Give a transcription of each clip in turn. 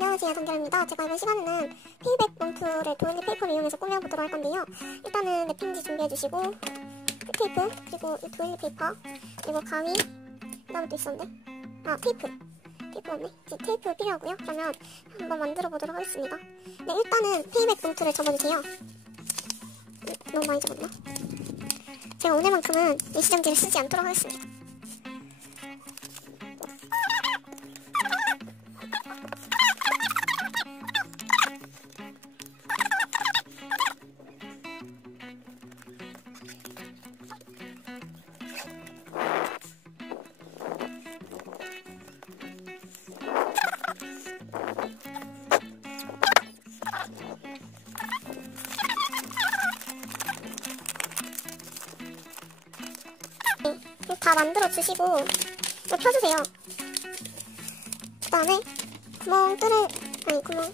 안녕하세요 동결입니다. 제가 이번 시간에는 피백 봉투를 도일리 페이퍼를 이용해서 꾸며보도록 할 건데요. 일단은 랩핑지 준비해주시고 테이프 그리고 이 도일리 페이퍼 그리고 가위 그 다음에 또 있었는데 아 테이프 테이프 없네 이제 테이프 필요하고요. 그러면 한번 만들어 보도록 하겠습니다. 네 일단은 페이백 봉투를 접어주세요. 음, 너무 많이 접었나? 제가 오늘만큼은 일시정지를 쓰지 않도록 하겠습니다. 다 만들어 주시고 펴주세요. 그 다음에 구멍 뚫을 아니 구멍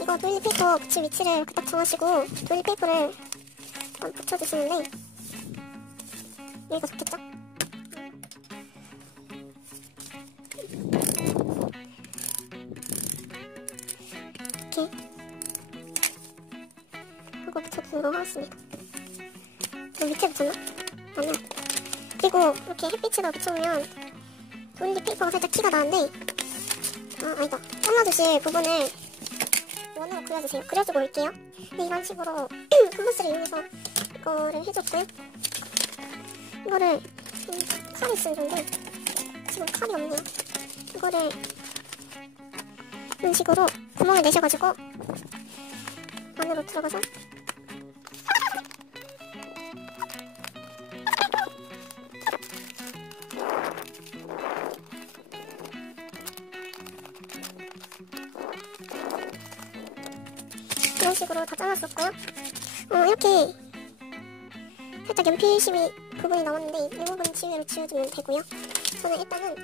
이거 도일리 페이퍼 붙일 위치를 이렇게 딱 정하시고 도일리 페이퍼를 한번 붙여주시는데 여기가 좋겠죠? 이렇게 하고 붙여주도록 하겠습니다. 저 밑에 붙였나? 아니야. 그리고 이렇게 햇빛에다 비춰보면 도일리 페이퍼가 살짝 티가 나는데 아 아니다. 잘라주실 부분을 원으로 그려주세요. 그려주고 올게요. 네 이런 식으로 캔버스를 이용해서 이거를 해줬고요. 이거를 음, 칼이 있으면 좋은데 지금 칼이 없네요. 이거를 이런 식으로 구멍을 내셔가지고 안으로 들어가서 이런 식으로 다 잘랐었고요. 어, 이렇게 살짝 연필심이 부분이 남았는데 이 부분 지우개로 지워주면 되고요. 저는 일단은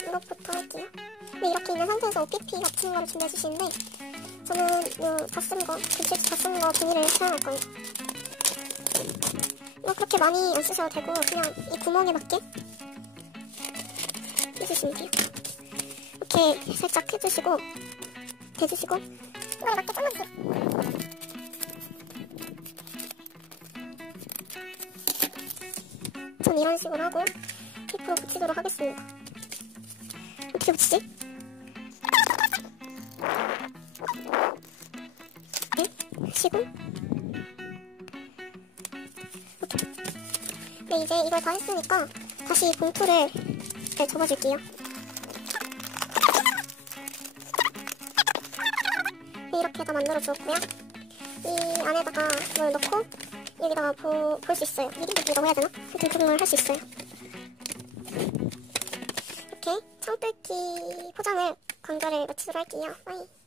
이것부터 할게요. 근데 이렇게 있는 상태에서 OPP 같은 거를 준비해 주시는데 저는 이다쓴 거, 글씨 다쓴 거 비닐을 사용할 거예요. 이거 그렇게 많이 안 쓰셔도 되고 그냥 이 구멍에 맞게 해주시면 돼요. 이렇게 살짝 해주시고 대주시고 이 거에 맞게 잘라주세요. 전 이런 식으로 하고 테이프로 붙이도록 하겠습니다. 어떻게 붙이지? 네? 오케이. 네, 이제 이걸 다 했으니까 다시 봉투를 잘 접어줄게요. 이렇게 다 만들어 주었고요. 이 안에다가 물 넣고 여기다가 볼 수 있어요. 미리미리라고 해야 되나? 하여튼 그런 걸할 수 있어요. 이렇게 창뚫기 포장을 관절을 마치도록 할게요. 빠이.